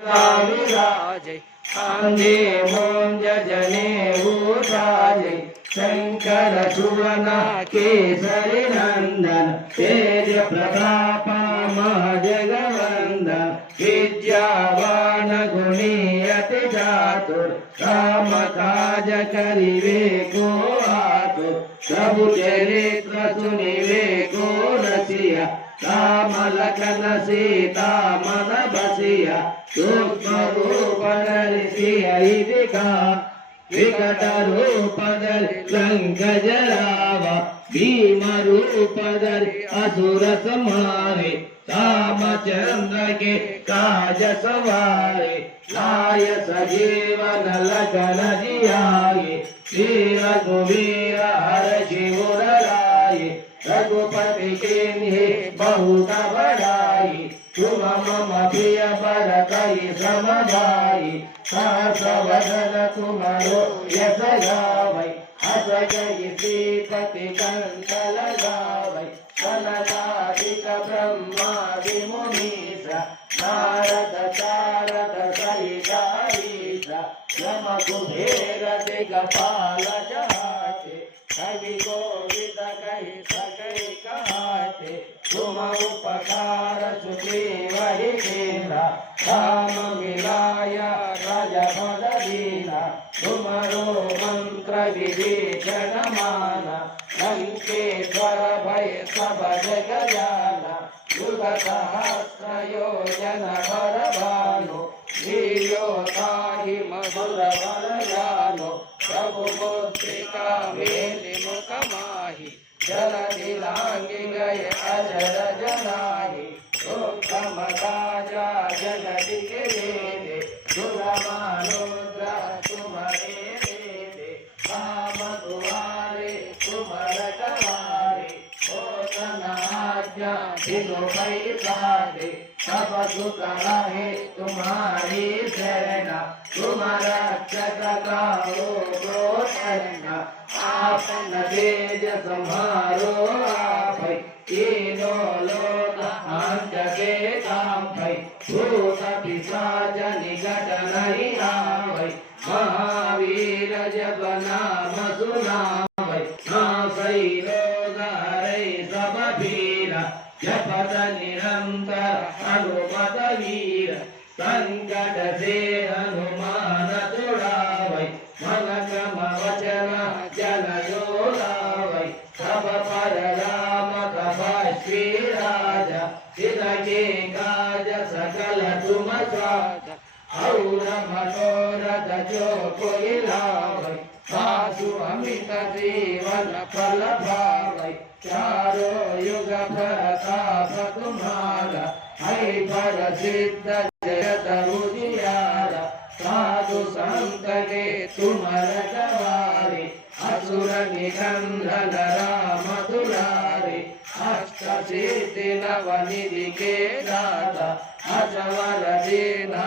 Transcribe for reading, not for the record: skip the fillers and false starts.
विराजे आंगे मोंज जने ऊषाजे शंकर सुवना केसरी नंदन तेज प्रताप जगवंदन विद्यावान गुणी अति चातुर राम काज करिवे को आतुर प्रभु चरित्र सुनिवे को रसिया राम लखन सीता मन बसिया सूक्ष्म रूप धरि दिखा विकट रूप धरि लंक जरावा भीम रूप धरि असुर संहारे रामचंद्र के काज सवारे लाय सजीवन लखन जियाए श्री रघुवीर हर्षि उर लाए रघुपति किन्हि बहुत बड़ाई तुम मम प्रिय भरतहि सम भाई सहस वदन तुम्हारो यश गावै हस गई श्रीपति कंठ लगावै सनकादिक ब्रह्मादि मुनीसा नारद चारद सहित ईसा यम कुबेर दिगपाल जहाते कवि गोविद कहि सकै कहते तुम उपकार सुग्रीव ही कीन्हा राम मिलाया राजपद दीना तुम्हारो मंत्र विभीषण माना लंकेश्वर भय सब जग जाना युग सहस्र योजन भर भानु वीर्यो ताहि मधुर बल जानो प्रभु मुद्रिका मेलि मुख माहि जलधि लांघि गए अजर जनाहि उत्तम राजा जगति के वेदे सुरमानुद्र तुम्हारे वेदे काम तुम्हारे तुम रखवारे ओतन आज्ञा दिनो भई साधे सब सुख रहे तुम्हारी शरणा तुम रक्षक कारो गोचरना आपन तेज संहारो आपै तीनों लोक अंत के काम भै भूत पिशाच निकट नहीं आवै महावीर जब नाम सुनावै नासै रोग हरै सब पीरा जपत निरंतर हनुमत वीर संकट से हनुमान छुड़ावै मन क्रम वचन जन जो लावै सब पर राम तपस्वी राजा तिनके काज सकल तुम साध और मनोरथ जो कोई लावै सासु अमित जीवन फल भावै चारो युग प्रताप तुम्हारा है पर सिद्ध जगत उजियारा साधु संत के तुम रखवारे असुर निकंदन राम दुलारे अष्ट सिद्धि नव निधि के दाता अजवर दीना